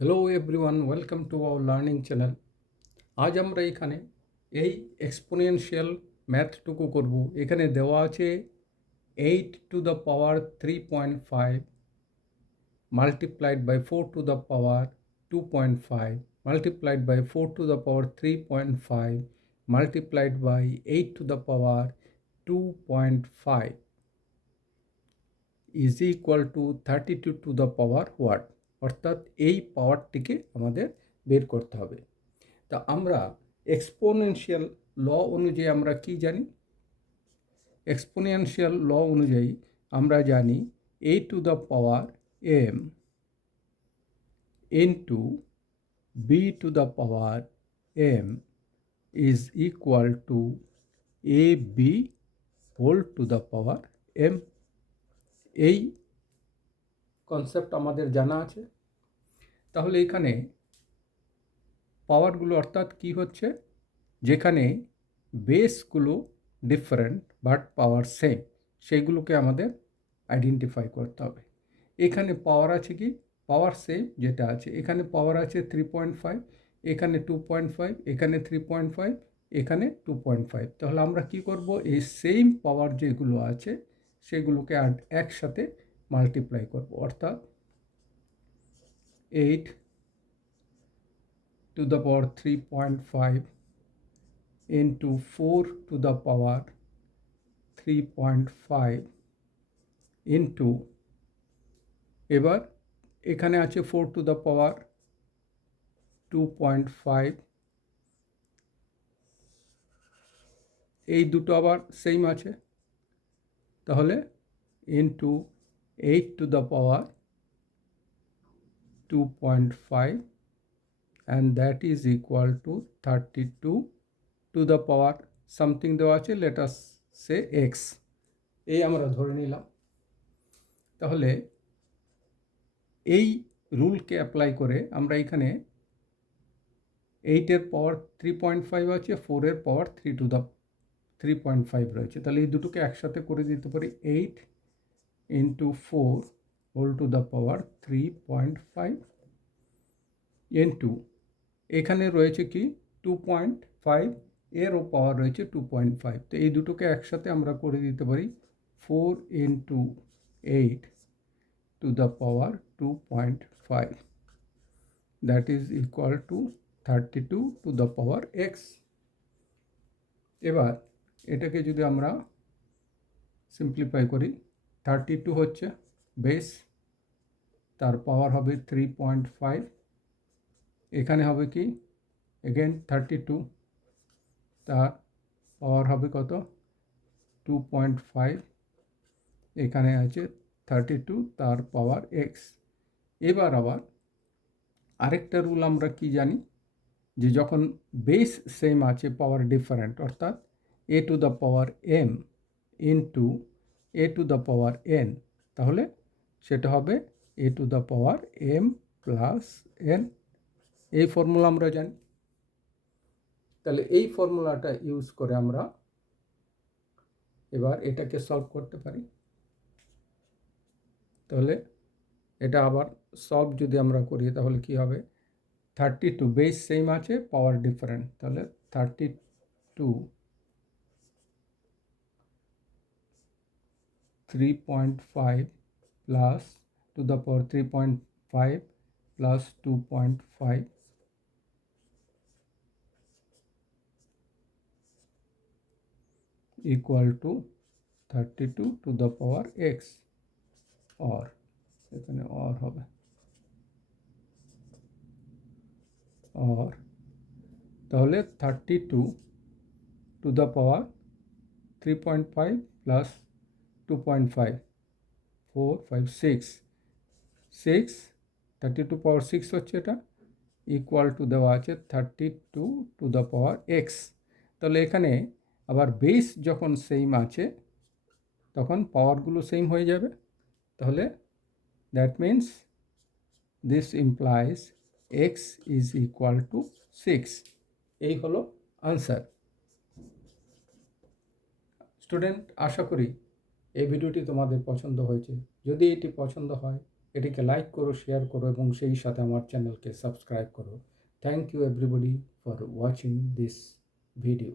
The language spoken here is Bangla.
Hello everyone, welcome to our learning channel. আজ আমরা এখানে এই এক্সপোনেনশিয়াল ম্যাথটুকু করব। এখানে দেওয়া আছে 8 to the power 3.5 multiplied by 4 to the power 2.5 multiplied by 4 to the power 3.5 multiplied by 8 to the power 2.5 is equal to 32 to the power what? অর্থাৎ এই পাওয়ারটিকে আমাদের বের করতে হবে। তা আমরা এক্সপোনেনশিয়াল ল অনুযায়ী আমরা কি জানি? এক্সপোনেনশিয়াল ল অনুযায়ী আমরা জানি a to the power m into b to the power m is equal to ab whole to the power m। এই কনসেপ্ট আমাদের জানা আছে। তাহলে এখানে পাওয়ারগুলো অর্থাৎ কি হচ্ছে, যেখানে বেসগুলো ডিফারেন্ট বাট পাওয়ার সেম, সেইগুলোকে আমাদের আইডেন্টিফাই করতে হবে। এখানে পাওয়ার আছে কি, পাওয়ার সেম যেটা আছে, এখানে পাওয়ার আছে 3.5, এখানে 2.5, এখানে 3.5, এখানে 2.5। তাহলে আমরা কি করব, এই সেম পাওয়ার যেগুলো আছে সেগুলোকে একসাথে মাল্টিপ্লাই করব। অর্থাৎ 8 to the power 3.5 into 4 to the power 3.5 into, এবার এখানে আছে 4 to the power 2.5, এই দুটো আবার সেম আছে, তাহলে into 8 to the power 2.5 and that is equal to 32 to the power something দেওয়া আছে, let us say x, এই আমরা ধরে নিলাম। তাহলে এই রুলকে অ্যাপ্লাই করে আমরা এখানে 8-এর পাওয়ার 3.5 আছে, 4-এর পাওয়ার 3.5 রয়েছে, তাহলে এই দুটোকে একসাথে করে দিতে পারি 8 into 4 whole to the power 3.5 into, এখানে রয়েছে কি 2.5, এরও পাওয়ার রয়েছে 2.5, তো এই দুটোকে একসাথে আমরা করে দিতে পারি 4 into 8 to the power 2.5, that is equal to 32 to the power x। এবার এটাকে যদি আমরা সিম্পলিফাই করি, 32 হচ্ছে বেস, তার পাওয়ার হবে 3.5, এখানে হবে কি এগেন 32, তার পাওয়ার হবে কত 2.5, এখানে আছে 32, তার পাওয়ার x। এবার আবার আরেকটা রুল আমরা কি জানি, যে যখন বেস সেম আছে পাওয়ার ডিফারেন্ট, অর্থাৎ a to the power m into a to the power n, তাহলে সেটা হবে a to the power m plus n। এই ফর্মুলা আমরা জানি। তাহলে এই ফর্মুলাটা ইউজ করে আমরা এবার এটাকে সলভ করতে পারি। তাহলে এটা আবার সলভ যদি আমরা করি তাহলে কি হবে, 32 বেস সেম আছে পাওয়ার ডিফারেন্ট, তাহলে 32 3.5 plus to the power 3.5 plus 2.5 equal to 32 to the power x, or এখানে or হবে, or তাহলে 32 to the power 3.5 plus 2.5 4 5 6 6 32 power 6 হচ্ছে এটা, ইকুয়াল টু দেওয়া আছে 32 to the power x। তাহলে এখানে আবার বেস যখন সেম আছে তখন পাওয়ারগুলো সেম হয়ে যাবে, তাহলে that means this implies x is equal to 6। এই হলো আনসার। স্টুডেন্ট, আশা করি এই ভিডিওটি তোমাদের পছন্দ হয়েছে। যদি এটি পছন্দ হয় এটিকে লাইক করো, শেয়ার করো এবং সেই সাথে আমার চ্যানেলকে সাবস্ক্রাইব করো। Thank you everybody for watching this video.